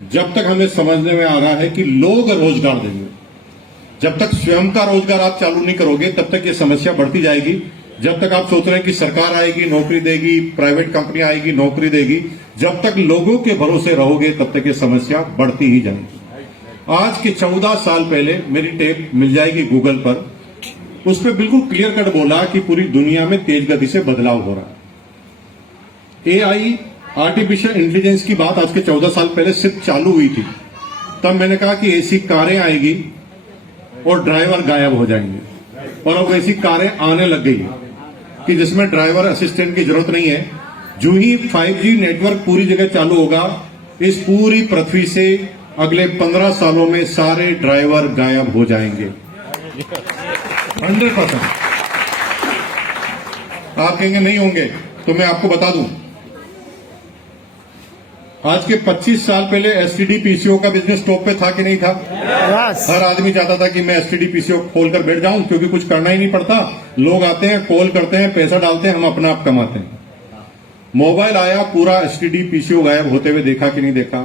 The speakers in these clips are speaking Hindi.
जब तक हमें समझने में आ रहा है कि लोग रोजगार देंगे, जब तक स्वयं का रोजगार आप चालू नहीं करोगे तब तक ये समस्या बढ़ती जाएगी। जब तक आप सोच रहे हैं कि सरकार आएगी नौकरी देगी, प्राइवेट कंपनी आएगी नौकरी देगी, जब तक लोगों के भरोसे रहोगे तब तक ये समस्या बढ़ती ही जाएगी। आज के 14 साल पहले मेरी टेप मिल जाएगी गूगल पर, उस पर बिल्कुल क्लियर कट बोला कि पूरी दुनिया में तेज गति से बदलाव हो रहा है। एआई आर्टिफिशियल इंटेलिजेंस की बात आज के 14 साल पहले सिर्फ चालू हुई थी, तब मैंने कहा कि ऐसी कारें आएगी और ड्राइवर गायब हो जाएंगे, और अब ऐसी कारें आने लग गई है कि जिसमें ड्राइवर असिस्टेंट की जरूरत नहीं है। जो ही 5G नेटवर्क पूरी जगह चालू होगा, इस पूरी पृथ्वी से अगले 15 सालों में सारे ड्राइवर गायब हो जाएंगे 100%। आप कहेंगे नहीं होंगे, तो मैं आपको बता दूं, आज के 25 साल पहले एसटीडी पीसीओ का बिजनेस टॉप पे था कि नहीं था? हर आदमी चाहता था कि मैं एसटीडी पीसीओ खोलकर बैठ जाऊं, क्योंकि कुछ करना ही नहीं पड़ता। लोग आते हैं, कॉल करते हैं, पैसा डालते हैं, हम अपना आप कमाते हैं। मोबाइल आया, पूरा एसटीडी पीसीओ गायब होते हुए देखा कि नहीं देखा?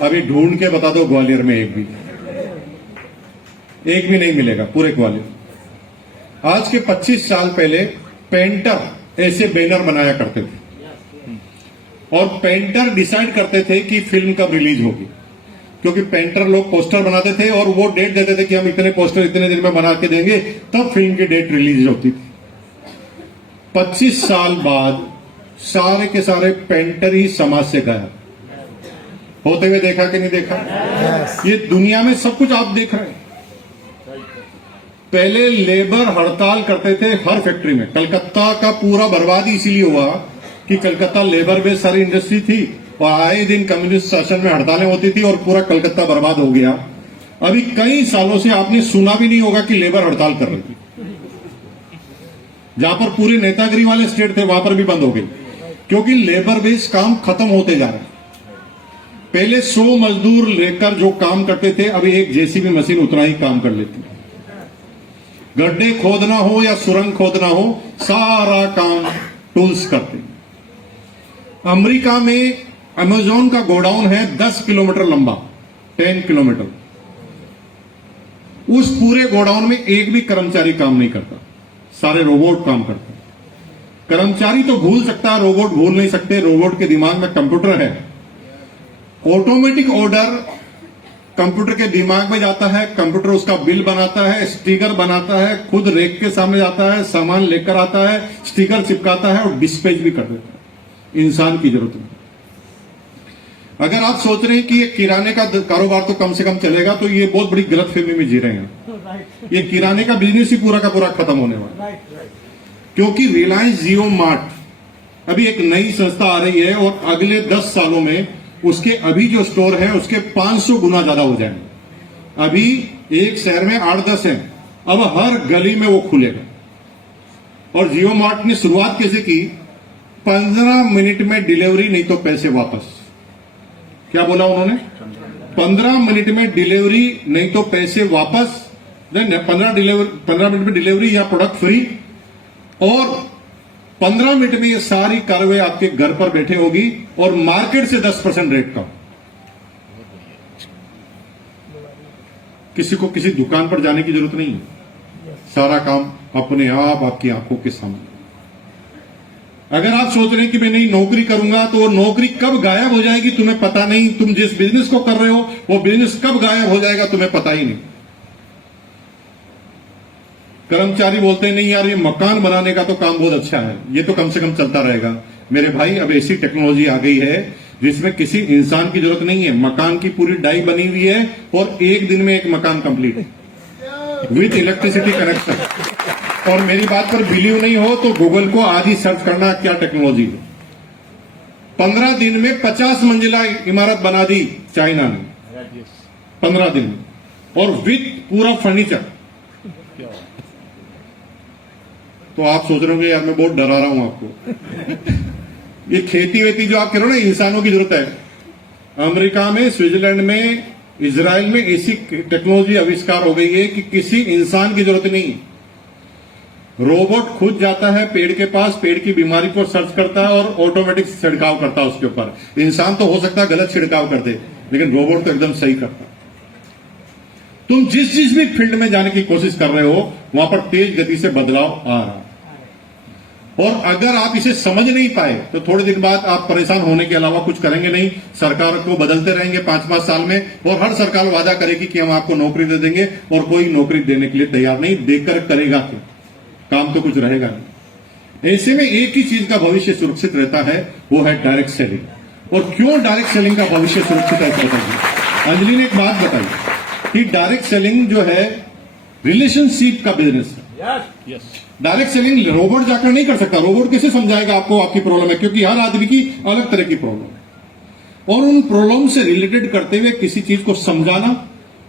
अभी ढूंढ के बता दो, ग्वालियर में एक भी नहीं मिलेगा पूरे ग्वालियर। आज के 25 साल पहले पेंटर ऐसे बैनर बनाया करते थे, और पेंटर डिसाइड करते थे कि फिल्म कब रिलीज होगी, क्योंकि पेंटर लोग पोस्टर बनाते थे और वो डेट देते थे कि हम इतने पोस्टर इतने दिन में बना के देंगे, तब फिल्म की डेट रिलीज होती थी। 25 साल बाद सारे के सारे पेंटर ही समाज से गायब होते हुए देखा कि नहीं देखा? ये दुनिया में सब कुछ आप देख रहे हैं। पहले लेबर हड़ताल करते थे हर फैक्ट्री में। कलकत्ता का पूरा बर्बादी इसीलिए हुआ कि कलकत्ता लेबर बेस्ड सारी इंडस्ट्री थी, और आए दिन कम्युनिस्ट शासन में हड़तालें होती थी और पूरा कलकत्ता बर्बाद हो गया। अभी कई सालों से आपने सुना भी नहीं होगा कि लेबर हड़ताल कर रही थी। जहां पर पूरे नेतागिरी वाले स्टेट थे वहां पर भी बंद हो गई, क्योंकि लेबर बेस्ड काम खत्म होते जा रहे हैं। पहले 100 मजदूर लेकर जो काम करते थे, अभी एक जेसीबी मशीन उतना ही काम कर लेती है। गड्ढे खोदना हो या सुरंग खोदना हो, सारा काम टूल्स करते हैं। अमेरिका में अमेज़न का गोडाउन है 10 किलोमीटर लंबा, 10 किलोमीटर। उस पूरे गोडाउन में एक भी कर्मचारी काम नहीं करता, सारे रोबोट काम करते हैं। कर्मचारी तो भूल सकता है, रोबोट भूल नहीं सकते। रोबोट के दिमाग में कंप्यूटर है। ऑटोमेटिक ऑर्डर कंप्यूटर के दिमाग में जाता है, कंप्यूटर उसका बिल बनाता है, स्टिकर बनाता है, खुद रेक के सामने जाता है, सामान लेकर आता है, स्टिकर चिपकाता है और डिस्पैच भी कर देता है। इंसान की जरूरत नहीं। अगर आप सोच रहे हैं कि ये किराने का कारोबार तो कम से कम चलेगा, तो ये बहुत बड़ी गलतफहमी में जी रहे हैं। ये किराने का बिजनेस ही पूरा का पूरा खत्म होने वाला है, क्योंकि रिलायंस जियो मार्ट अभी एक नई संस्था आ रही है, और अगले 10 सालों में उसके अभी जो स्टोर है उसके 500 गुना ज्यादा हो जाएंगे। अभी एक शहर में 8-10 है, अब हर गली में वो खुलेगा। और जियो मार्ट ने शुरुआत कैसे की? 15 मिनट में डिलीवरी, नहीं तो पैसे वापस। क्या बोला उन्होंने? 15 मिनट में डिलीवरी, नहीं तो पैसे वापस। 15 मिनट में डिलीवरी या प्रोडक्ट फ्री, और 15 मिनट में ये सारी कार्रवाई आपके घर पर बैठे होगी, और मार्केट से 10% रेट कम। किसी को किसी दुकान पर जाने की जरूरत नहीं है, सारा काम अपने आप आपकी आंखों के सामने। अगर आप सोच रहे हैं कि मैं नहीं नौकरी करूंगा, तो वो नौकरी कब गायब हो जाएगी तुम्हें पता नहीं। तुम जिस बिजनेस को कर रहे हो वो बिजनेस कब गायब हो जाएगा तुम्हें पता ही नहीं। कर्मचारी बोलते हैं नहीं यार, ये मकान बनाने का तो काम बहुत अच्छा है, ये तो कम से कम चलता रहेगा। मेरे भाई, अब ऐसी टेक्नोलॉजी आ गई है जिसमें किसी इंसान की जरूरत नहीं है। मकान की पूरी डाई बनी हुई है, और एक दिन में एक मकान कंप्लीट है विथ इलेक्ट्रिसिटी कनेक्शन। और मेरी बात पर बिलीव नहीं हो तो गूगल को आज ही सर्च करना क्या टेक्नोलॉजी है। 15 दिन में 50 मंजिला इमारत बना दी चाइना ने, 15 दिन में, और विथ पूरा फर्नीचर। तो आप सोच रहे होंगे यार मैं बहुत डरा रहा हूं आपको। ये खेती वेती जो आप कह रहे हो ना, इंसानों की जरूरत है। अमेरिका में, स्विट्जरलैंड में, इजराइल में ऐसी टेक्नोलॉजी आविष्कार हो गई है कि किसी इंसान की जरूरत नहीं। रोबोट खुद जाता है पेड़ के पास, पेड़ की बीमारी को सर्च करता है और ऑटोमेटिक छिड़काव करता है उसके ऊपर। इंसान तो हो सकता है गलत छिड़काव कर दे, लेकिन रोबोट तो एकदम सही करता है। तुम जिस भी फील्ड में जाने की कोशिश कर रहे हो वहां पर तेज गति से बदलाव आ रहा है, और अगर आप इसे समझ नहीं पाए तो थोड़े दिन बाद आप परेशान होने के अलावा कुछ करेंगे नहीं। सरकार को बदलते रहेंगे 5-5 साल में, और हर सरकार वादा करेगी कि हम आपको नौकरी दे देंगे, और कोई नौकरी देने के लिए तैयार नहीं, देकर करेगा क्या? काम तो कुछ रहेगा नहीं। ऐसे में एक ही चीज का भविष्य सुरक्षित रहता है, वो है डायरेक्ट सेलिंग। और क्यों डायरेक्ट सेलिंग का भविष्य सुरक्षित रहता है? अंजलि ने एक बात बताई कि डायरेक्ट सेलिंग जो है रिलेशनशिप का बिजनेस है। डायरेक्ट सेलिंग रोबोट जाकर नहीं कर सकता। रोबोट कैसे समझाएगा आपको आपकी प्रॉब्लम है, क्योंकि हर आदमी की अलग तरह की प्रॉब्लम है, और उन प्रॉब्लम से रिलेटेड करते हुए किसी चीज को समझाना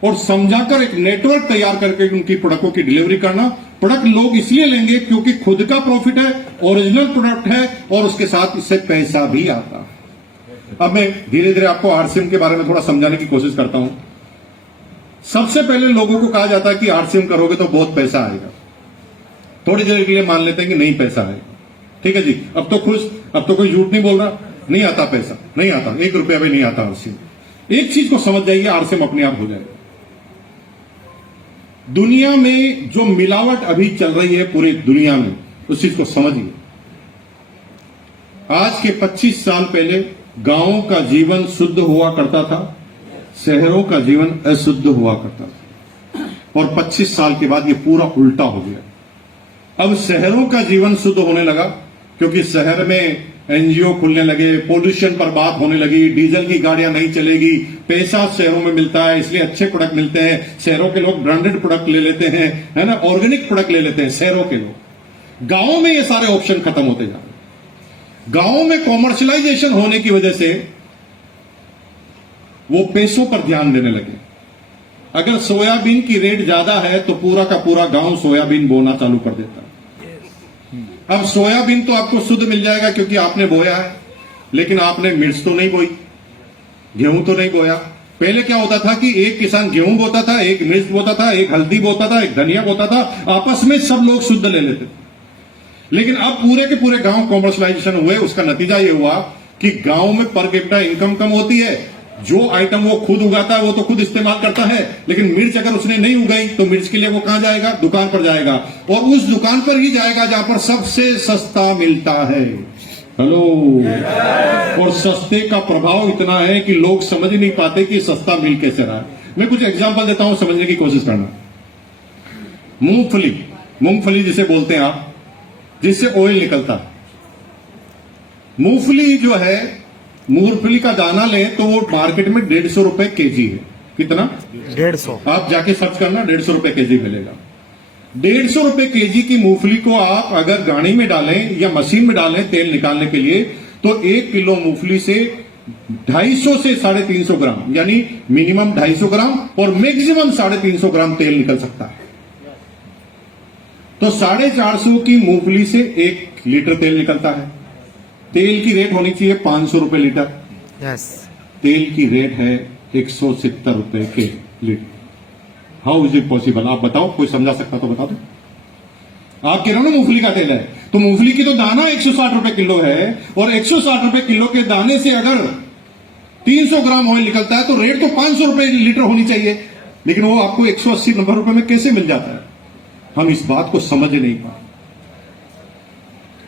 और समझाकर एक नेटवर्क तैयार करके उनकी प्रोडक्टों की डिलीवरी करना। प्रोडक्ट लोग इसलिए लेंगे क्योंकि खुद का प्रॉफिट है, ओरिजिनल प्रोडक्ट है, और उसके साथ इससे पैसा भी आता है। अब मैं धीरे धीरे आपको आरसीएम के बारे में थोड़ा समझाने की कोशिश करता हूं। सबसे पहले लोगों को कहा जाता है कि आरसीएम करोगे तो बहुत पैसा आएगा। थोड़ी देर के लिए मान लेते हैं कि नहीं पैसा आएगा, ठीक है जी, अब तो खुश, अब तो कोई झूठ नहीं बोल रहा, नहीं आता पैसा, नहीं आता, 1 रुपया भी नहीं आता आरसीएम। एक चीज को समझ जाइए, आरसीएम अपने आप हो जाएगा। दुनिया में जो मिलावट अभी चल रही है पूरी दुनिया में, उस चीज को समझिए। आज के 25 साल पहले गांवों का जीवन शुद्ध हुआ करता था, शहरों का जीवन अशुद्ध हुआ करता था, और 25 साल के बाद ये पूरा उल्टा हो गया। अब शहरों का जीवन शुद्ध होने लगा क्योंकि शहर में एनजीओ खुलने लगे, पोल्यूशन पर बात होने लगी, डीजल की गाड़ियां नहीं चलेगी, पैसा शहरों में मिलता है, इसलिए अच्छे प्रोडक्ट मिलते हैं। शहरों के लोग ब्रांडेड प्रोडक्ट ले लेते हैं, है ना, ऑर्गेनिक प्रोडक्ट ले लेते हैं शहरों के लोग। गांवों में ये सारे ऑप्शन खत्म होते जा रहे। गांवों में कॉमर्शलाइजेशन होने की वजह से वो पैसों पर ध्यान देने लगे। अगर सोयाबीन की रेट ज्यादा है तो पूरा का पूरा गांव सोयाबीन बोना चालू कर देता है। अब सोयाबीन तो आपको शुद्ध मिल जाएगा क्योंकि आपने बोया है, लेकिन आपने मिर्च तो नहीं बोई, गेहूं तो नहीं बोया। पहले क्या होता था कि एक किसान गेहूं बोता था, एक मिर्च बोता था, एक हल्दी बोता था, एक धनिया बोता था, आपस में सब लोग शुद्ध ले लेते थे। लेकिन अब पूरे के पूरे गांव कॉमर्शलाइजेशन हुए, उसका नतीजा ये हुआ कि गांव में पर कैपिटा इनकम कम होती है। जो आइटम वो खुद उगाता है वो तो खुद इस्तेमाल करता है, लेकिन मिर्च अगर उसने नहीं उगाई तो मिर्च के लिए वो कहां जाएगा? दुकान पर जाएगा, और उस दुकान पर ही जाएगा जहां पर सबसे सस्ता मिलता है। हेलो। और सस्ते का प्रभाव इतना है कि लोग समझ नहीं पाते कि सस्ता मिल कैसे रहा है। मैं कुछ एग्जांपल देता हूं, समझने की कोशिश करना। मूंगफली, मूंगफली जिसे बोलते हैं आप, जिससे ऑयल निकलता है। मूंगफली जो है, मूंगफली का दाना लें तो वो मार्केट में 150 रुपए केजी है। कितना? 150। आप जाके सर्च करना, 150 रुपए केजी मिलेगा। 150 रुपए केजी की मूंगफली को आप अगर गाड़ी में डालें या मशीन में डालें तेल निकालने के लिए, तो 1 किलो मूंगफली से 250 से 350 ग्राम, यानी मिनिमम 250 ग्राम और मैक्सिमम 350 ग्राम तेल निकल सकता है। तो 450 की मूंगफली से 1 लीटर तेल निकलता है। तेल की रेट होनी चाहिए 500 रुपए लीटर। यस। तेल की रेट है 170 रुपए के litre. How is it possible? आप बताओ, कोई समझा सकता तो बता दो। आप कह रहे हो ना मूंगफली का तेल है, तो मूंगफली की तो दाना 160 रुपए किलो है, और 160 रुपए किलो के दाने से अगर 300 ग्राम ऑयल निकलता है तो रेट तो 500 रुपए लीटर होनी चाहिए, लेकिन वो आपको 180-90 रुपए में कैसे मिल जाता है? हम इस बात को समझ नहीं पाए।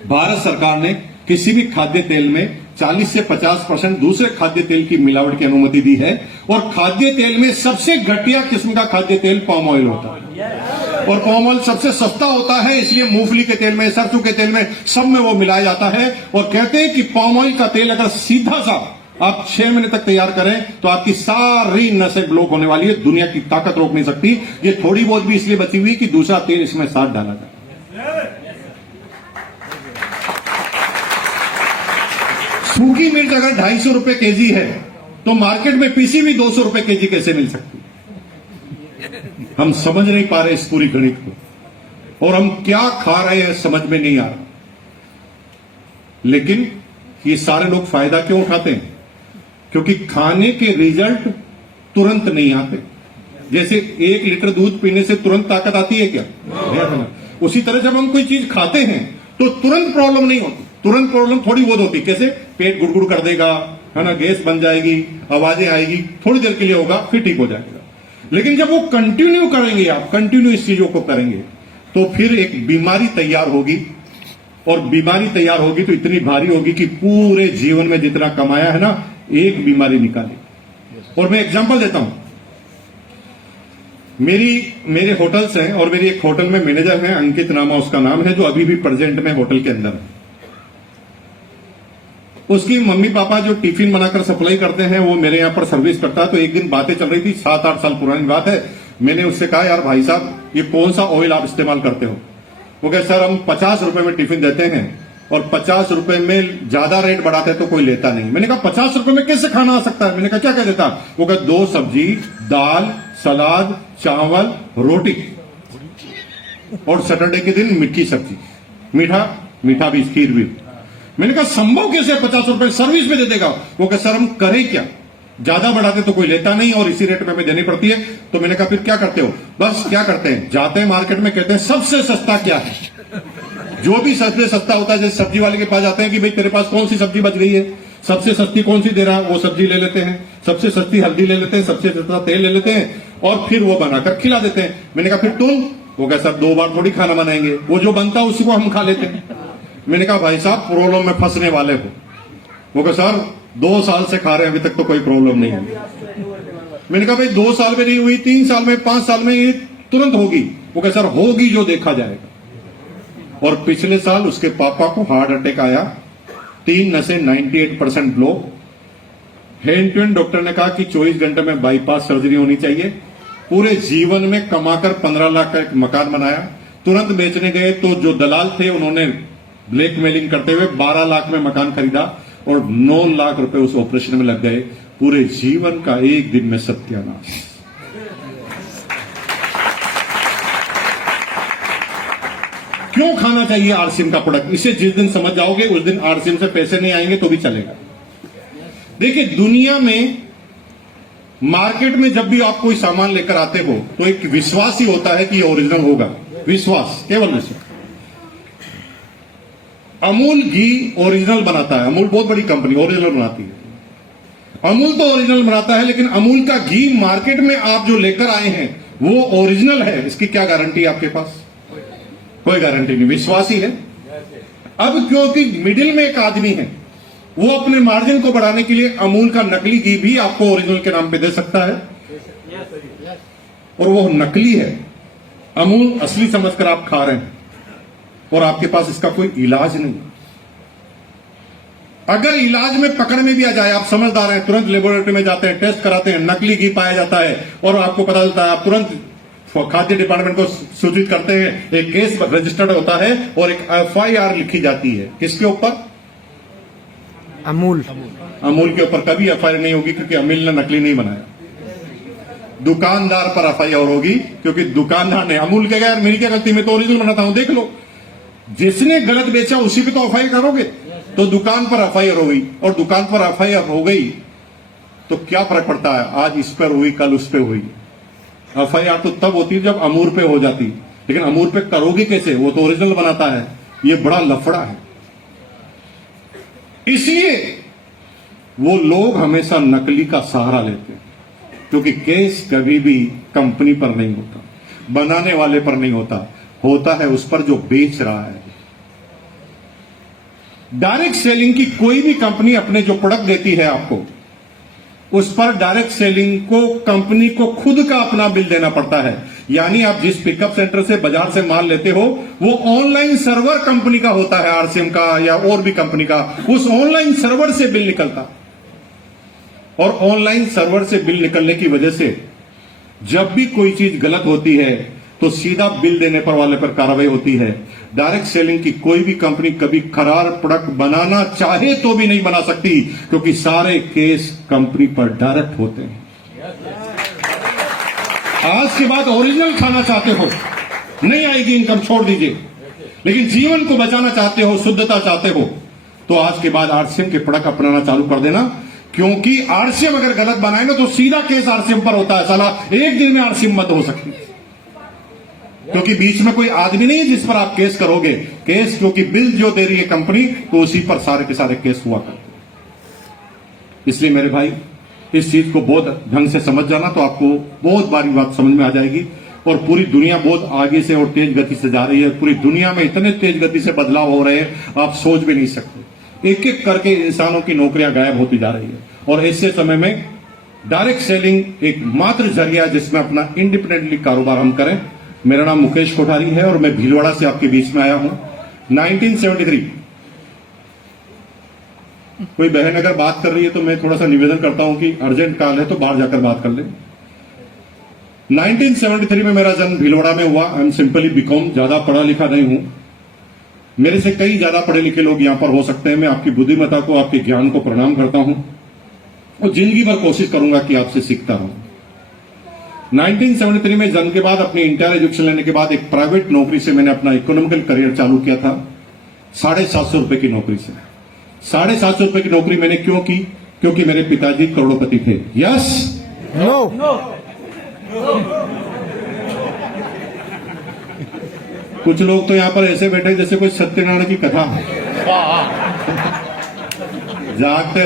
भारत सरकार ने किसी भी खाद्य तेल में 40 से 50% दूसरे खाद्य तेल की मिलावट की अनुमति दी है, और खाद्य तेल में सबसे घटिया किस्म का खाद्य तेल पाम ऑयल होता है, और पाम ऑयल सबसे सस्ता होता है, इसलिए मूंगफली के तेल में, सरसों के तेल में, सब में वो मिलाया जाता है। और कहते हैं कि पाम ऑयल का तेल अगर सीधा सा आप 6 महीने तक तैयार करें तो आपकी सारी नसें ब्लॉक होने वाली है, दुनिया की ताकत रोक नहीं सकती। ये थोड़ी बहुत भी इसलिए बची हुई कि दूसरा तेल इसमें साथ डाला जाए। सूखी मिर्च अगर 250 रुपए केजी है तो मार्केट में पीसी भी 200 रुपए केजी कैसे मिल सकती? हम समझ नहीं पा रहे इस पूरी गणित को, और हम क्या खा रहे हैं समझ में नहीं आ रहा। लेकिन ये सारे लोग फायदा क्यों उठाते हैं? क्योंकि खाने के रिजल्ट तुरंत नहीं आते। जैसे 1 लीटर दूध पीने से तुरंत ताकत आती है क्या? उसी तरह जब हम कोई चीज खाते हैं तो तुरंत प्रॉब्लम नहीं होती। तुरंत प्रॉब्लम थोड़ी बहुत होती। कैसे? पेट गुड़गुड़ कर देगा, है ना, गैस बन जाएगी, आवाजें आएगी, थोड़ी देर के लिए होगा, फिर ठीक हो जाएगा। लेकिन जब वो कंटिन्यू करेंगे, आप कंटिन्यू इस चीजों को करेंगे, तो फिर एक बीमारी तैयार होगी, और बीमारी तैयार होगी तो इतनी भारी होगी कि पूरे जीवन में जितना कमाया है ना, एक बीमारी निकालेगी। और मैं एग्जांपल देता हूं, मेरे होटल्स हैं, और मेरी एक होटल में मैनेजर है, अंकित नामा उसका नाम है, जो अभी भी प्रेजेंट में होटल के अंदर है। उसकी मम्मी पापा जो टिफिन बनाकर सप्लाई करते हैं, वो मेरे यहां पर सर्विस करता है। तो एक दिन बातें चल रही थी, 7-8 साल पुरानी बात है। मैंने उससे कहा, यार भाई साहब, ये कौन सा ऑयल आप इस्तेमाल करते हो? वो कहे, सर हम 50 रुपए में टिफिन देते हैं, और 50 रुपए में ज्यादा रेट बढ़ाते हैं तो कोई लेता नहीं। मैंने कहा 50 रुपए में कैसे खाना आ सकता है? मैंने कहा क्या क्या देता? वो कहा 2 सब्जी, दाल, सलाद, चावल, रोटी, और सैटरडे के दिन मीठी सब्जी, मीठा भी, खीर भी। मैंने कहा संभव कैसे 50 रुपए सर्विस में दे देगा? वो कहा सर हम करें क्या, ज्यादा बढ़ाते तो कोई लेता नहीं, और इसी रेट में हमें देनी पड़ती है। तो मैंने कहा फिर क्या करते हो? बस क्या करते हैं, जाते हैं मार्केट में, कहते हैं सबसे सस्ता क्या है, जो भी सबसे सस्ता होता है। जैसे सब्जी वाले के पास जाते हैं कि भाई तेरे पास कौन सी सब्जी बच गई है, सबसे सस्ती कौन सी दे रहा है, वो सब्जी ले लेते हैं, सबसे सस्ती हल्दी ले लेते हैं, सबसे सस्ता तेल ले लेते हैं, और फिर वो बनाकर खिला देते हैं। मैंने कहा फिर तुम? वो कहा सर 2 बार थोड़ी खाना बनाएंगे, वो जो बनता है उसी को हम खा लेते हैं। मैंने कहा भाई साहब प्रॉब्लम में फंसने वाले हो। वो कहा सर 2 साल से खा रहे हैं, अभी तक तो कोई प्रॉब्लम नहीं है। मैंने कहा भाई 2 साल में नहीं हुई, 3 साल में, 5 साल में ये तुरंत होगी। वो कहा सर होगी जो देखा जाएगा। और पिछले साल उसके पापा को हार्ट अटैक आया, 3 नसें 98% block, hand to hand doctor ने कहा कि 24 घंटे में बाईपास सर्जरी होनी चाहिए। पूरे जीवन में कमाकर 15 लाख का एक मकान बनाया, तुरंत बेचने गए तो जो दलाल थे उन्होंने ब्लैकमेलिंग करते हुए 12 लाख में मकान खरीदा, और 9 लाख रुपए उस ऑपरेशन में लग गए। पूरे जीवन का एक दिन में सत्यानाश। क्यों खाना चाहिए आरसीएम का प्रोडक्ट? इसे जिस दिन समझ जाओगे उस दिन आरसीएम से पैसे नहीं आएंगे तो भी चलेगा। देखिए दुनिया में मार्केट में जब भी आप कोई सामान लेकर आते हो तो एक विश्वास ही होता है कि ये ओरिजिनल होगा, विश्वास, केवल विश्वास। अमूल घी ओरिजिनल बनाता है, अमूल बहुत बड़ी कंपनी ओरिजिनल बनाती है, अमूल तो ओरिजिनल बनाता है, लेकिन अमूल का घी मार्केट में आप जो लेकर आए हैं वो ओरिजिनल है, इसकी क्या गारंटी है आपके पास? कोई गारंटी नहीं, विश्वास ही है। अब क्योंकि मिडिल में एक आदमी है, वो अपने मार्जिन को बढ़ाने के लिए अमूल का नकली घी भी आपको ओरिजिनल के नाम पे दे सकता है, और वो नकली है, अमूल असली समझकर आप खा रहे हैं, और आपके पास इसका कोई इलाज नहीं। अगर इलाज में पकड़ में भी आ जाए, आप समझदार हैं, तुरंत लेबोरेटरी में जाते हैं, टेस्ट कराते हैं, नकली घी पाया जाता है, और आपको पता चलता है, आप तुरंत खाद्य डिपार्टमेंट को सूचित करते हैं, एक केस रजिस्टर्ड होता है और एक एफआईआर लिखी जाती है। किसके ऊपर? अमूल के ऊपर कभी एफआईआर नहीं होगी, क्योंकि अमूल ने नकली नहीं बनाया। दुकानदार पर एफआईआर होगी, क्योंकि दुकानदार ने, अमूल के यार मेरी क्या गलती, मैं तो ओरिजिनल बनाता हूं, देख लो। जिसने गलत बेचा उसी पे तो एफआईआर करोगे। तो दुकान पर एफआईआर हो गई, और दुकान पर एफआईआर हो गई तो क्या फर्क पड़ता है, आज इस पर हुई कल उस पर हुई। एफआईआर तो तब होती है जब अमूल पे हो जाती, लेकिन अमूल पे करोगे कैसे, वो तो ओरिजिनल बनाता है। ये बड़ा लफड़ा है। इसलिए वो लोग हमेशा नकली का सहारा लेते हैं, क्योंकि केस कभी भी कंपनी पर नहीं होता, बनाने वाले पर नहीं होता, होता है उस पर जो बेच रहा है। डायरेक्ट सेलिंग की कोई भी कंपनी अपने जो प्रोडक्ट देती है आपको, उस पर डायरेक्ट सेलिंग को कंपनी को खुद का अपना बिल देना पड़ता है। यानी आप जिस पिकअप सेंटर से बाजार से माल लेते हो, वो ऑनलाइन सर्वर कंपनी का होता है, आरसीएम का या और भी कंपनी का, उस ऑनलाइन सर्वर से बिल निकलता, और ऑनलाइन सर्वर से बिल निकलने की वजह से जब भी कोई चीज गलत होती है तो सीधा बिल देने पर वाले पर कार्रवाई होती है। डायरेक्ट सेलिंग की कोई भी कंपनी कभी खराब प्रोडक्ट बनाना चाहे तो भी नहीं बना सकती, क्योंकि सारे केस कंपनी पर डायरेक्ट होते हैं। आज के बाद ओरिजिनल खाना चाहते हो, नहीं आएगी इनकम, छोड़ दीजिए। लेकिन जीवन को बचाना चाहते हो, शुद्धता चाहते हो, तो आज के बाद आरसीएम के प्रोडक्ट अपनाना चालू कर देना, क्योंकि आरसीएम अगर गलत बनाए ना तो सीधा केस आरसीएम पर होता है। साला एक दिन में आरसीएम मत हो सकती, क्योंकि बीच में कोई आदमी नहीं है जिस पर आप केस करोगे। केस क्योंकि बिल जो दे रही है कंपनी, तो उसी पर सारे के सारे केस हुआ करते। इसलिए मेरे भाई इस चीज को बहुत ढंग से समझ जाना, तो आपको बहुत बारी बात समझ में आ जाएगी। और पूरी दुनिया बहुत आगे से और तेज गति से जा रही है। पूरी दुनिया में इतने तेज गति से बदलाव हो रहे हैं, आप सोच भी नहीं सकते। एक एक करके इंसानों की नौकरियां गायब होती जा रही है, और ऐसे समय में डायरेक्ट सेलिंग एक मात्र जरिया है जिसमें अपना इंडिपेंडेंटली कारोबार हम करें। मेरा नाम मुकेश कोठारी है और मैं भीलवाड़ा से आपके बीच में आया हूं। 1973, कोई बहन अगर बात कर रही है तो मैं थोड़ा सा निवेदन करता हूं कि अर्जेंट कॉल है तो बाहर जाकर बात कर ले। 1973 में मेरा जन्म भीलवाड़ा में हुआ। आई एम सिंपली बीकॉम, ज्यादा पढ़ा लिखा नहीं हूं। मेरे से कई ज्यादा पढ़े लिखे लोग यहां पर हो सकते हैं। मैं आपकी बुद्धिमत्ता को, आपके ज्ञान को प्रणाम करता हूं और जिंदगी भर कोशिश करूंगा कि आपसे सीखता रहूं। 1973 में जन्म के बाद अपनी इंटर एजुकेशन लेने के बाद एक प्राइवेट नौकरी से मैंने अपना इकोनॉमिकल करियर चालू किया था। 750 रुपए की नौकरी से। 750 रुपए की नौकरी मैंने क्यों की? क्योंकि मेरे पिताजी करोड़पति थे। Yes no. कुछ लोग तो यहां पर ऐसे बैठे जैसे कोई सत्यनारायण की कथा है। जागते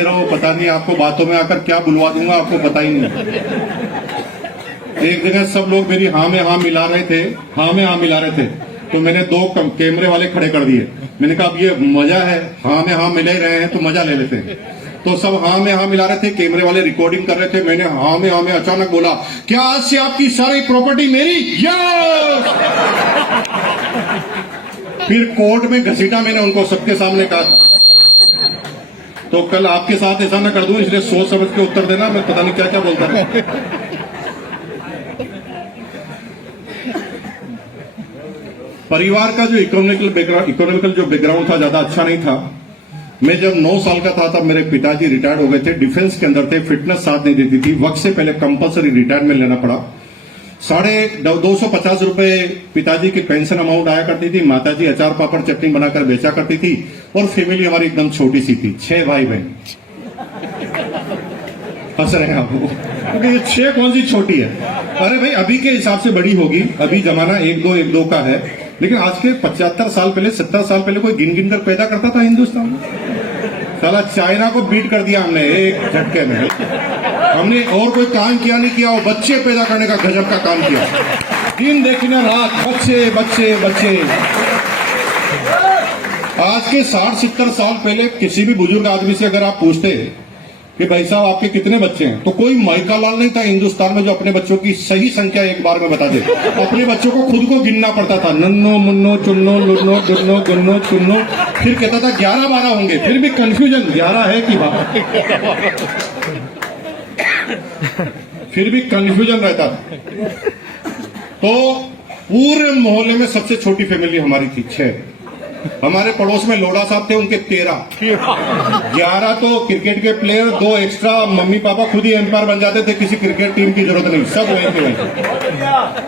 रहो, पता नहीं आपको बातों में आकर क्या बुलवा दूंगा, आपको पता ही नहीं। एक जगह सब लोग मेरी हाँ में हाँ मिला रहे थे, तो मैंने 2 कैमरे वाले खड़े कर दिए। मैंने कहा अब ये मजा है, हाँ में हाँ मिले रहे हैं तो मजा ले लेते हैं। तो सब हाँ में हाँ मिला रहे थे, कैमरे वाले रिकॉर्डिंग कर रहे थे। मैंने हाँ में अचानक बोला, क्या आज से आपकी सारी प्रॉपर्टी मेरी? यस। फिर कोर्ट में घसीटा मैंने उनको, सबके सामने कहा। तो कल आपके साथ ऐसा ना कर दूं, इसलिए सोच समझ के उत्तर देना। मैं पता नहीं क्या क्या बोलता था। परिवार का जो इकोनॉमिकल जो बैकग्राउंड था ज्यादा अच्छा नहीं था। मैं जब 9 साल का था तब मेरे पिताजी रिटायर्ड हो गए थे, डिफेंस के अंदर थे, फिटनेस साथ नहीं देती थी। वक्त से पहले कंपलसरी रिटायरमेंट लेना पड़ा। 250 रुपए पिताजी की पेंशन अमाउंट आया करती थी। माताजी अचार पापड़ चटनी बनाकर बेचा करती थी, और फैमिली हमारी एकदम छोटी सी थी, 6 भाई बहन। हंस रहे हैं आप, क्योंकि ये 6 कौन सी छोटी है? अरे भाई अभी के हिसाब से बड़ी होगी, अभी जमाना 1-2 का है, लेकिन आज के 75 साल पहले, 70 साल पहले कोई गिन गिन कर पैदा करता था हिंदुस्तान में? साला चाइना को बीट कर दिया हमने एक झटके में। हमने और कोई काम किया नहीं किया, और बच्चे पैदा करने का गजब का काम किया। दिन देखना रात, बच्चे बच्चे बच्चे। आज के 60-70 साल पहले किसी भी बुजुर्ग आदमी से अगर आप पूछते कि भाई साहब आपके कितने बच्चे हैं, तो कोई माइका लाल नहीं था हिंदुस्तान में जो अपने बच्चों की सही संख्या एक बार में बता दे। अपने बच्चों को खुद को गिनना पड़ता था, नन्नो मुन्नो चुन्नो लुन्नो दुन्नो गुन्नो चुन्नो, फिर कहता था 11-12 होंगे, फिर भी कंफ्यूजन 11 है कि 12, फिर भी कंफ्यूजन रहता था। तो पूरे मोहल्ले में सबसे छोटी फैमिली हमारी थी, 6। हमारे पड़ोस में लोढ़ा साहब थे, उनके 13, 11 तो क्रिकेट के प्लेयर, 2 एक्स्ट्रा। मम्मी पापा खुद ही एम्पायर बन जाते थे, किसी क्रिकेट टीम की जरूरत नहीं, सब वहीं थे वहीं।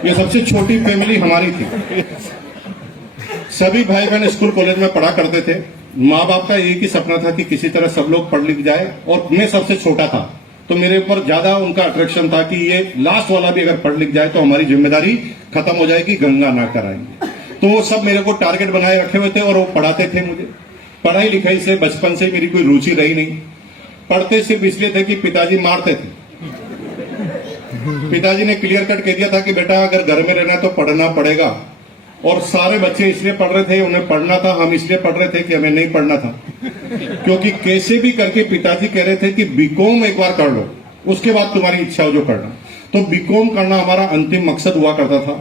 ये सबसे छोटी फैमिली हमारी थी। सभी भाई बहन स्कूल कॉलेज में पढ़ा करते थे। माँ बाप का एक ही सपना था कि किसी तरह सब लोग पढ़ लिख जाए, और मैं सबसे छोटा था, तो मेरे ऊपर ज्यादा उनका अट्रैक्शन था कि ये लास्ट वाला भी अगर पढ़ लिख जाए तो हमारी जिम्मेदारी खत्म हो जाएगी, गंगा ना कराएंगे। तो वो सब मेरे को टारगेट बनाए रखे हुए थे, और वो पढ़ाते थे मुझे। पढ़ाई लिखाई से बचपन से मेरी कोई रुचि रही नहीं। पढ़ते सिर्फ इसलिए थे कि पिताजी मारते थे। पिताजी ने क्लियर कट कह दिया था कि बेटा अगर घर में रहना है तो पढ़ना पड़ेगा। और सारे बच्चे इसलिए पढ़ रहे थे, उन्हें पढ़ना था, हम इसलिए पढ़ रहे थे कि हमें नहीं पढ़ना था। क्योंकि कैसे भी करके पिताजी कह रहे थे कि बीकॉम एक बार कर लो, उसके बाद तुम्हारी इच्छा हो जो करना। तो बीकॉम करना हमारा अंतिम मकसद हुआ करता था।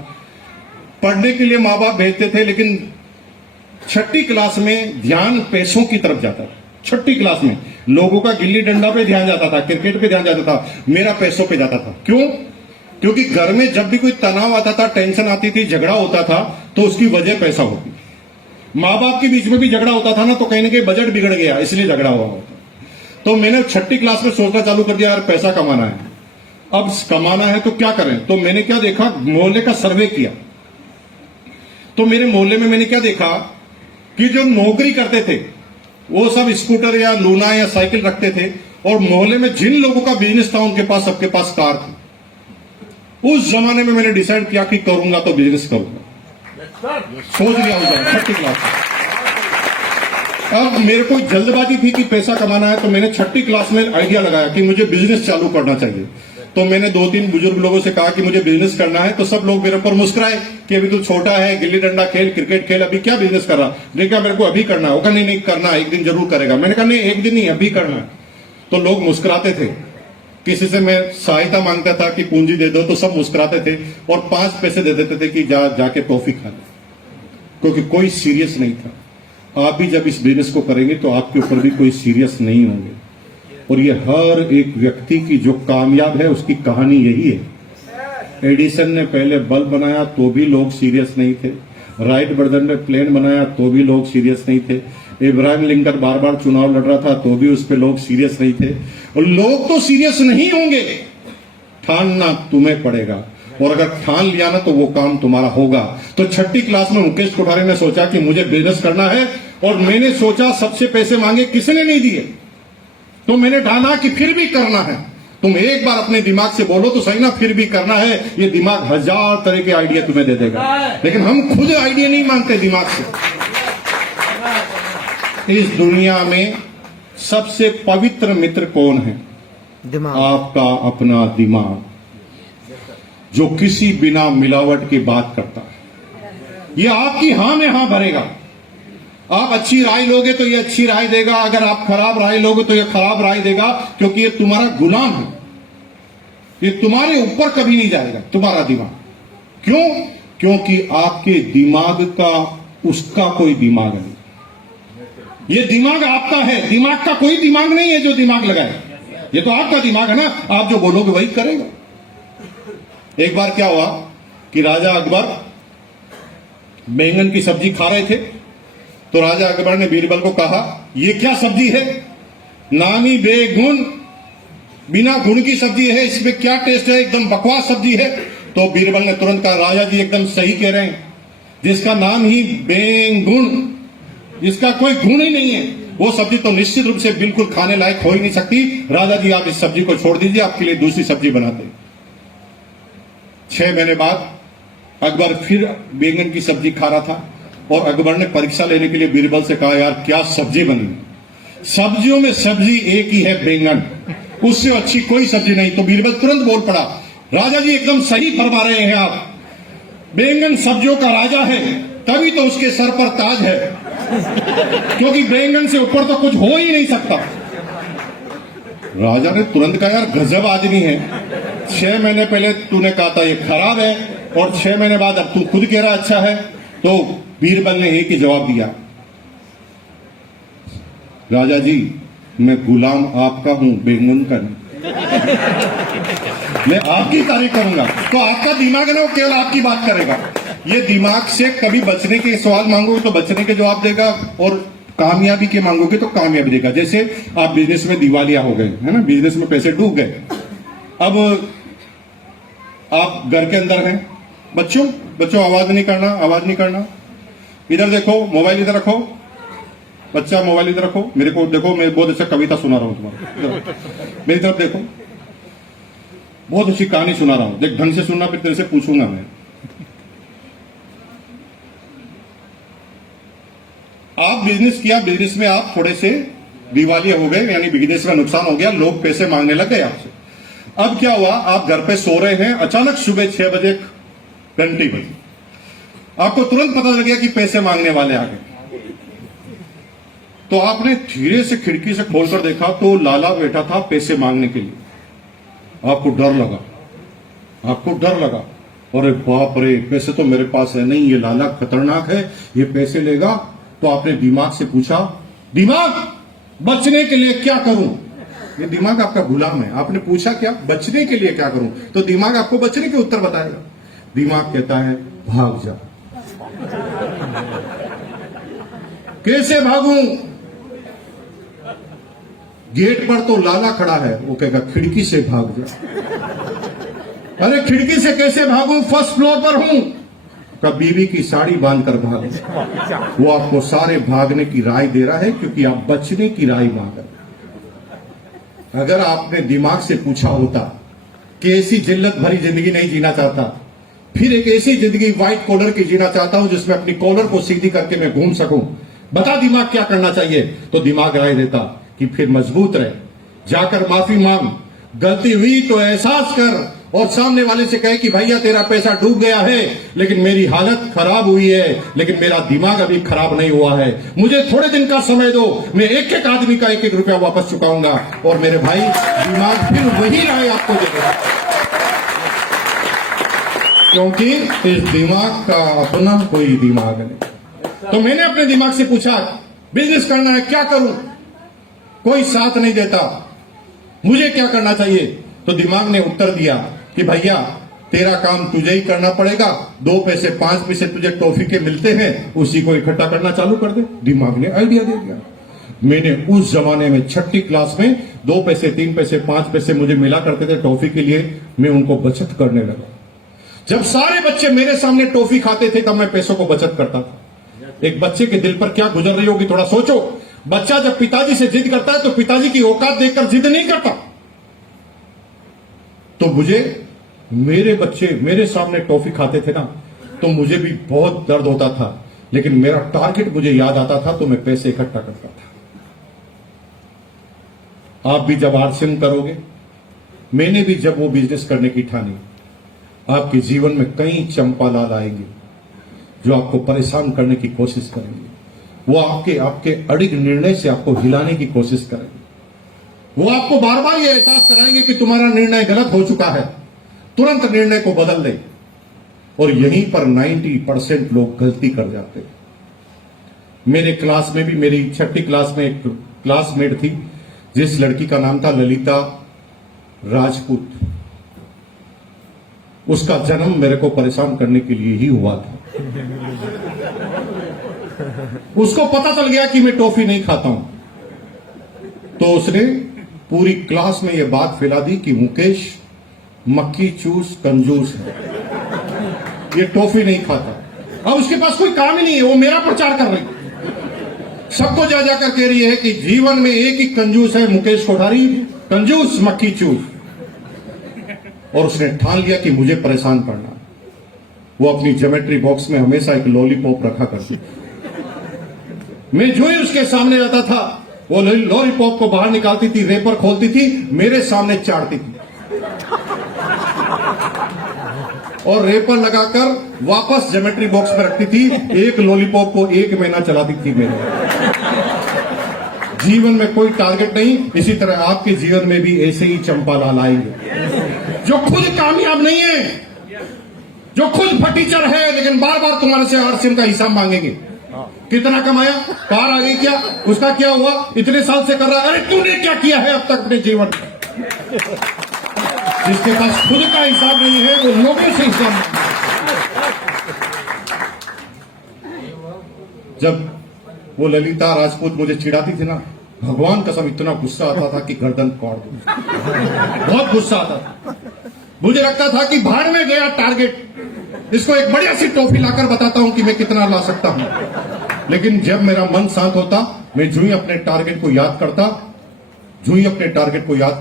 पढ़ने के लिए माँ बाप भेजते थे, लेकिन 6ठी क्लास में ध्यान पैसों की तरफ जाता था। 6ठी क्लास में लोगों का गिल्ली डंडा पे ध्यान जाता था, क्रिकेट पे ध्यान जाता था, मेरा पैसों पे जाता था। क्यों? क्योंकि घर में जब भी कोई तनाव आता था, टेंशन आती थी, झगड़ा होता था, तो उसकी वजह पैसा होती। माँ बाप के बीच में भी झगड़ा होता था ना, तो कहीं ना कहीं बजट बिगड़ गया, इसलिए झगड़ा हुआ होता। तो मैंने 6ठी क्लास में सोचना चालू कर दिया, यार पैसा कमाना है। अब कमाना है तो क्या करें? तो मैंने क्या देखा, मोहल्ले का सर्वे किया। तो मेरे मोहल्ले में मैंने क्या देखा कि जो नौकरी करते थे वो सब स्कूटर या लूना या साइकिल रखते थे, और मोहल्ले में जिन लोगों का बिजनेस था उनके पास सबके पास कार थी। उस जमाने में मैंने डिसाइड किया कि करूंगा तो बिजनेस करूंगा। सोच लिया उस 6ठी क्लास में। अब मेरे को जल्दबाजी थी कि पैसा कमाना है, तो मैंने छठी क्लास में आइडिया लगाया कि मुझे बिजनेस चालू करना चाहिए। तो मैंने 2-3 बुजुर्ग लोगों से कहा कि मुझे बिजनेस करना है, तो सब लोग मेरे ऊपर मुस्कुराए कि अभी तू छोटा है, गिल्ली डंडा खेल, क्रिकेट खेल, अभी क्या बिजनेस कर रहा। देखा मेरे को अभी करना होगा। नहीं नहीं करना, एक दिन जरूर करेगा। मैंने कहा नहीं एक दिन नहीं, अभी करना है। तो लोग मुस्कुराते थे। किसी से मैं सहायता मांगता था कि पूंजी दे दो, तो सब मुस्कुराते थे और 5 पैसे दे देते थे कि जाके टॉफी खा ले, क्योंकि कोई सीरियस नहीं था। आप भी जब इस बिजनेस को करेंगे तो आपके ऊपर भी कोई सीरियस नहीं होंगे। और ये हर एक व्यक्ति की जो कामयाब है उसकी कहानी यही है। एडिसन ने पहले बल्ब बनाया तो भी लोग सीरियस नहीं थे। राइट ब्रदर ने प्लेन बनाया तो भी लोग सीरियस नहीं थे। इब्राहिम लिंकन बार बार चुनाव लड़ रहा था तो भी उस पर लोग सीरियस नहीं थे। और लोग तो सीरियस नहीं होंगे, ठानना तुम्हें पड़ेगा। और अगर ठान लिया ना तो वो काम तुम्हारा होगा। तो छठी क्लास में मुकेश कोठारी ने सोचा कि मुझे बिजनेस करना है, और मैंने सोचा सबसे पैसे मांगे, किसने नहीं दिए। तो मैंने ठाना कि फिर भी करना है। तुम एक बार अपने दिमाग से बोलो तो सही ना, फिर भी करना है। ये दिमाग 1000 तरह के आइडिया तुम्हें दे देगा, लेकिन हम खुद आइडिया नहीं मांगते दिमाग से। इस दुनिया में सबसे पवित्र मित्र कौन है? दिमाग। आपका अपना दिमाग, जो किसी बिना मिलावट की बात करता है। ये आपकी हां में हां भरेगा। आप अच्छी राय लोगे तो ये अच्छी राय देगा, अगर आप खराब राय लोगे तो ये खराब राय देगा, क्योंकि ये तुम्हारा गुलाम है। ये तुम्हारे ऊपर कभी नहीं जाएगा, तुम्हारा दिमाग। क्यों? क्योंकि आपके दिमाग का उसका कोई दिमाग नहीं। ये दिमाग आपका है, दिमाग का कोई दिमाग नहीं है जो दिमाग लगाए। ये तो आपका दिमाग है ना, आप जो बोलोगे वही करेगा। एक बार क्या हुआ कि राजा अकबर बैंगन की सब्जी खा रहे थे, तो राजा अकबर ने बीरबल को कहा, ये क्या सब्जी है? नामी बेगुण, बिना गुण की सब्जी है, इसमें क्या टेस्ट है? एकदम बकवास सब्जी है। तो बीरबल ने तुरंत कहा, राजा जी एकदम सही कह रहे हैं, जिसका नाम ही बेगुण, जिसका कोई गुण ही नहीं है, वो सब्जी तो निश्चित रूप से बिल्कुल खाने लायक हो ही नहीं सकती। राजा जी आप इस सब्जी को छोड़ दीजिए, आपके लिए दूसरी सब्जी बनाते हैं। 6 महीने बाद अकबर फिर बैंगन की सब्जी खा रहा था, और अकबर ने परीक्षा लेने के लिए बीरबल से कहा, यार क्या सब्जी बनी? सब्जियों में सब्जी एक ही है, बैंगन, उससे अच्छी कोई सब्जी नहीं। तो बीरबल तुरंत बोल पड़ा, राजा जी एकदम सही फरमा रहे हैं आप, बैंगन सब्जियों का राजा है, तभी तो उसके सर पर ताज है, क्योंकि बैंगन से ऊपर तो कुछ हो ही नहीं सकता। राजा ने तुरंत कहा, यार गजब आदमी है, 6 महीने पहले तूने कहा था ये खराब है, और 6 महीने बाद अब तू खुद कह रहा अच्छा है। तो बीरबल ने एक ही जवाब दिया, राजा जी मैं गुलाम आपका हूं, बैंगन का नहीं। मैं आपकी तारीफ करूंगा, तो आपका दिमाग है ना, वो केवल आपकी बात करेगा। ये दिमाग से कभी बचने के सवाल मांगोगे तो बचने के जवाब देगा, और कामयाबी के मांगोगे तो कामयाबी देगा। जैसे आप बिजनेस में दिवालिया हो गए, है ना, बिजनेस में पैसे डूब गए। अब आप घर के अंदर हैं, बच्चों आवाज नहीं करना, आवाज नहीं करना, इधर देखो, मोबाइल इधर रखो, बच्चा मोबाइल इधर रखो, मेरे को देखो, मैं बहुत अच्छा कविता सुना रहा हूं तुम्हारा, मेरी तरफ देखो, बहुत अच्छी कहानी सुना रहा हूं, देख ढंग से सुनना, फिर तेरे से पूछूंगा मैं। आप बिजनेस किया, बिजनेस में आप थोड़े से दिवालिया हो गए, यानी बिजनेस का नुकसान हो गया, लोग पैसे मांगने लग गए आपसे। अब क्या हुआ, आप घर पे सो रहे हैं, अचानक सुबह 6 बजे घंटी बजी, आपको तुरंत पता लग गया कि पैसे मांगने वाले आ गए। तो आपने धीरे से खिड़की से खोलकर देखा तो लाला बैठा था पैसे मांगने के लिए। आपको डर लगा, अरे बाप रे, पैसे तो मेरे पास है नहीं, ये लाला खतरनाक है, ये पैसे लेगा। तो आपने दिमाग से पूछा, दिमाग बचने के लिए क्या करूं? ये दिमाग आपका गुलाम है। आपने पूछा क्या, बचने के लिए क्या करूं? तो दिमाग आपको बचने के उत्तर बताएगा। दिमाग कहता है भाग जा। कैसे भागूं? गेट पर तो लाला खड़ा है, वो कहेगा खिड़की से भाग जा। अरे खिड़की से कैसे भागूं, फर्स्ट फ्लोर पर हूं। का बीवी की साड़ी बांधकर भाग। वो आपको सारे भागने की राय दे रहा है, क्योंकि आप बचने की राय मांग रहे। अगर आपने दिमाग से पूछा होता कि ऐसी जिल्लत भरी जिंदगी नहीं जीना चाहता, फिर एक ऐसी जिंदगी व्हाइट कॉलर की जीना चाहता हूं जिसमें अपनी कॉलर को सीधी करके मैं घूम सकूं, बता दिमाग क्या करना चाहिए, तो दिमाग राय देता कि फिर मजबूत रहे, जाकर माफी मांग, गलती हुई तो एहसास कर और सामने वाले से कहे कि भैया तेरा पैसा डूब गया है, लेकिन मेरी हालत खराब हुई है, लेकिन मेरा दिमाग अभी खराब नहीं हुआ है, मुझे थोड़े दिन का समय दो, मैं एक एक आदमी का एक एक रुपया वापस चुकाऊंगा। और मेरे भाई दिमाग फिर वही राय आपको देगा, क्योंकि इस दिमाग का अपना कोई दिमाग नहीं। तो मैंने अपने दिमाग से पूछा बिजनेस करना है, क्या करूं? कोई साथ नहीं देता, मुझे क्या करना चाहिए? तो दिमाग ने उत्तर दिया कि भैया तेरा काम तुझे ही करना पड़ेगा, 2 पैसे 5 पैसे तुझे टॉफी के मिलते हैं, उसी को इकट्ठा करना चालू कर दे। दिमाग ने आइडिया दे दिया। मैंने उस जमाने में 6ठी क्लास में 2 पैसे 3 पैसे 5 पैसे मुझे मिला करते थे टॉफी के लिए, मैं उनको बचत करने लगा। जब सारे बच्चे मेरे सामने टॉफी खाते थे तब मैं पैसों को बचत करता था। एक बच्चे के दिल पर क्या गुजर रही होगी थोड़ा सोचो। बच्चा जब पिताजी से जिद करता है तो पिताजी की औकात देखकर जिद नहीं करता। तो मुझे मेरे बच्चे मेरे सामने टॉफी खाते थे ना, तो मुझे भी बहुत दर्द होता था, लेकिन मेरा टारगेट मुझे याद आता था तो मैं पैसे इकट्ठा करता था। आप भी जब आरसीएम करोगे, मैंने भी जब वो बिजनेस करने की ठानी, आपके जीवन में कई चंपालाल आएंगे जो आपको परेशान करने की कोशिश करेंगे। वो आपके अड़िग निर्णय से आपको हिलाने की कोशिश करेंगे। वो आपको बार बार ये एहसास कराएंगे कि तुम्हारा निर्णय गलत हो चुका है, तुरंत निर्णय को बदल दे। और यहीं पर 90% लोग गलती कर जाते हैं। मेरे क्लास में भी मेरी 6ठी क्लास में एक क्लासमेट थी जिस लड़की का नाम था ललिता राजपूत। उसका जन्म मेरे को परेशान करने के लिए ही हुआ था। उसको पता चल गया कि मैं टॉफी नहीं खाता हूं, तो उसने पूरी क्लास में यह बात फैला दी कि मुकेश मक्खी चूस कंजूस है, ये टॉफी नहीं खाता। अब उसके पास कोई काम ही नहीं है, वो मेरा प्रचार कर रही, सबको जा जाकर कह रही है कि जीवन में एक ही कंजूस है, मुकेश कोठारी, कंजूस मक्खी चूस। और उसने ठान लिया कि मुझे परेशान करना। वो अपनी ज्योमेट्री बॉक्स में हमेशा एक लॉलीपॉप रखा करती। मैं जो ही उसके सामने रहता था वो लॉलीपॉप को बाहर निकालती थी, रेपर खोलती थी, मेरे सामने चाटती थी और रेपर लगाकर वापस ज्योमेट्री बॉक्स में रखती थी। एक लॉलीपॉप को 1 महीना चलाती थी मेरे। जीवन में कोई टारगेट नहीं। इसी तरह आपके जीवन में भी ऐसे ही चंपालाल आएंगे जो खुद कामयाब नहीं है, जो खुद फटीचर है, लेकिन बार बार तुम्हारे से आरसीएम का हिसाब मांगेंगे। कितना कमाया, कार आ गई क्या, उसका क्या हुआ, इतने साल से कर रहा है, अरे तूने क्या किया है अब तक अपने जीवन में। जिसके पास खुद का हिसाब नहीं है वो लोगों से हिसाब नहीं। जब वो ललिता राजपूत मुझे चिढ़ाती थी ना, भगवान कसम इतना गुस्सा आता था कि गर्दन काट दूं। बहुत गुस्सा आता था। मुझे लगता था कि भाड़ में गया टारगेट, इसको एक बढ़िया सी टॉफी लाकर बताता हूं कि मैं कितना ला सकता हूं। लेकिन जब मेरा मन शांत होता, मैं जो ही अपने टारगेट को याद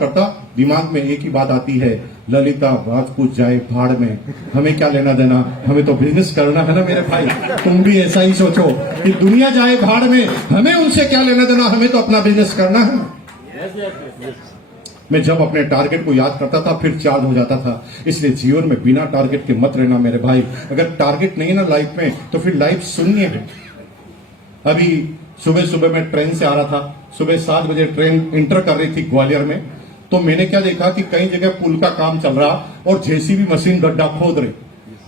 करता, दिमाग में एक ही बात आती है, ललिता राजपूत जाए भाड़ में, हमें क्या लेना देना, हमें तो बिजनेस करना है ना मेरे भाई। तुम भी ऐसा ही सोचो कि दुनिया जाए भाड़ में, हमें उनसे क्या लेना देना, हमें तो अपना बिजनेस करना है। मैं जब अपने टारगेट को याद करता था फिर चार्ज हो जाता था। इसलिए जीवन में बिना टारगेट के मत रहना मेरे भाई। अगर टारगेट नहीं है ना लाइफ में, तो फिर लाइफ शून्य है। अभी सुबह सुबह मैं ट्रेन से आ रहा था, सुबह 7 बजे ट्रेन इंटर कर रही थी ग्वालियर में, तो मैंने क्या देखा कि कई जगह पुल का काम चल रहा और जेसीबी मशीन गड्ढा खोद रही।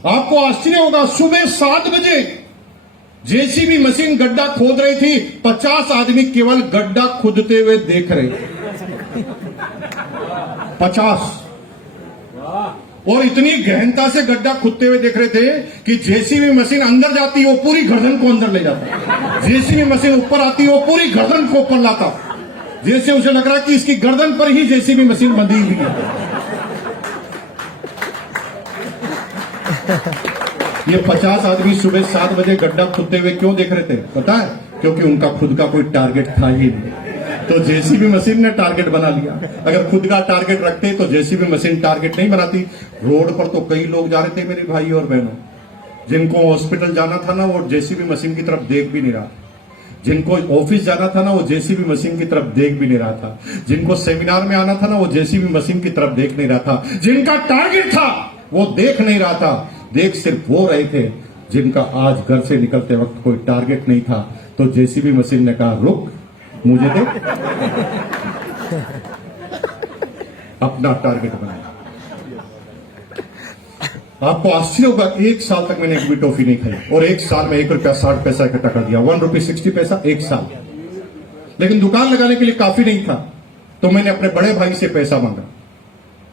आपको आश्चर्य होगा, सुबह 7 बजे जेसीबी मशीन गड्ढा खोद रही थी, 50 आदमी केवल गड्ढा खोदते हुए देख रहे। 50, और इतनी गहनता से गड्ढा खुदते हुए देख रहे थे कि जेसीबी मशीन अंदर जाती वो पूरी गर्दन को अंदर ले जाता, जेसीबी मशीन ऊपर आती वो पूरी गर्दन को ऊपर लाता, जैसे उसे लग रहा कि इसकी गर्दन पर ही जेसीबी मशीन बंधी हुई है। ये 50 आदमी सुबह 7 बजे गड्ढा खुदते हुए क्यों देख रहे थे पता है? क्योंकि उनका खुद का कोई टारगेट था ही नहीं, तो जेसीबी मशीन ने टारगेट बना लिया। अगर खुद का टारगेट रखते तो जेसीबी मशीन टारगेट नहीं बनाती। रोड पर तो कई लोग जा रहे थे मेरे भाई और बहनों, जिनको हॉस्पिटल जाना था ना, वो जेसीबी मशीन की तरफ देख भी नहीं रहा। जिनको ऑफिस जाना था ना वो जेसीबी मशीन की तरफ देख भी नहीं रहा था, जिनको सेमिनार में आना था ना वो जेसीबी मशीन की तरफ देख नहीं रहा था, जिनका टारगेट था वो देख नहीं रहा था। देख सिर्फ वो रहे थे जिनका आज घर से निकलते वक्त कोई टारगेट नहीं था। तो जेसीबी मशीन ने कहा रुक, मुझे दे, अपना टारगेट बनाया। आपको आश्चर्य होगा, 1 साल तक मैंने एक भी टॉफी नहीं खाई और 1 साल में ₹1.60 इकट्ठा कर दिया, ₹1.60 1 साल। लेकिन दुकान लगाने के लिए काफी नहीं था, तो मैंने अपने बड़े भाई से पैसा मांगा।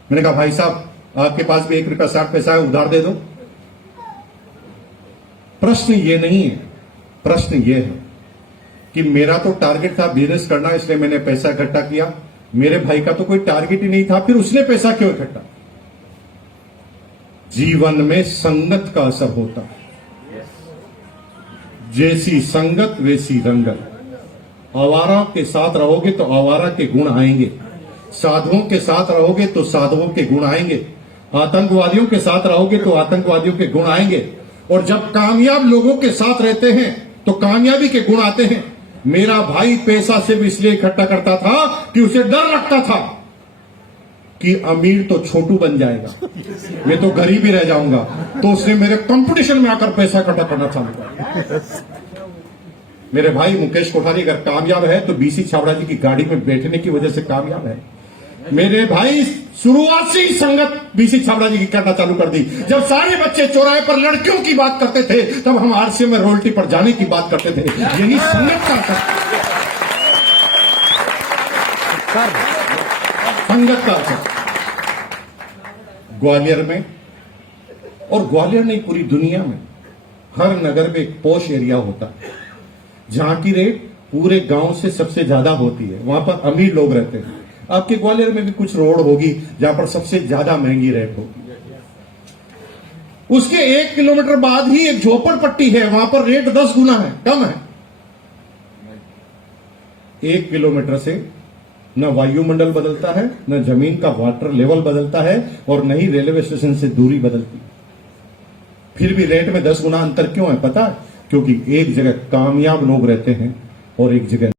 मैंने कहा भाई साहब आपके पास भी ₹1.60 है, उधार दे दो। प्रश्न ये नहीं है, प्रश्न ये है कि मेरा तो टारगेट था बिजनेस करना, इसलिए मैंने पैसा इकट्ठा किया। मेरे भाई का तो कोई टारगेट ही नहीं था, फिर उसने पैसा क्यों इकट्ठा? जीवन में संगत का असर होता है। जैसी संगत वैसी रंगत। आवारा के साथ रहोगे तो आवारा के गुण आएंगे, साधुओं के साथ रहोगे तो साधुओं के गुण आएंगे, आतंकवादियों के साथ रहोगे तो आतंकवादियों के गुण आएंगे। और जब कामयाब लोगों के साथ रहते हैं तो कामयाबी के गुण आते हैं। मेरा भाई पैसा सिर्फ इसलिए इकट्ठा करता था कि उसे डर लगता था कि अमीर तो छोटू बन जाएगा, मैं तो गरीब ही रह जाऊंगा, तो उसने मेरे कंपटीशन में आकर पैसा इकट्ठा करना चालू किया। मेरे भाई मुकेश कोठारी अगर कामयाब है तो बीसी छाबड़ा जी की गाड़ी में बैठने की वजह से कामयाब है। मेरे भाई शुरुआत से ही संगत बीसी छाबड़ा जी की करना चालू कर दी। जब सारे बच्चे चौराहे पर लड़कियों की बात करते थे तब हम आरसीएम में रॉयल्टी पर जाने की बात करते थे। यही संगत का असर, संगत का असर। ग्वालियर में, और ग्वालियर नहीं पूरी दुनिया में, हर नगर में एक पॉश एरिया होता है जहां की रेट पूरे गांव से सबसे ज्यादा होती है। वहां पर अमीर लोग रहते हैं। आपके ग्वालियर में भी कुछ रोड होगी जहां पर सबसे ज्यादा महंगी रेट होगी। उसके 1 किलोमीटर बाद ही एक झोपड़पट्टी है, वहां पर रेट 10 गुना है, कम है। 1 किलोमीटर से न वायुमंडल बदलता है, न जमीन का वाटर लेवल बदलता है, और न ही रेलवे स्टेशन से दूरी बदलती। फिर भी रेट में 10 गुना अंतर क्यों है पता है? क्योंकि एक जगह कामयाब लोग रहते हैं और एक जगह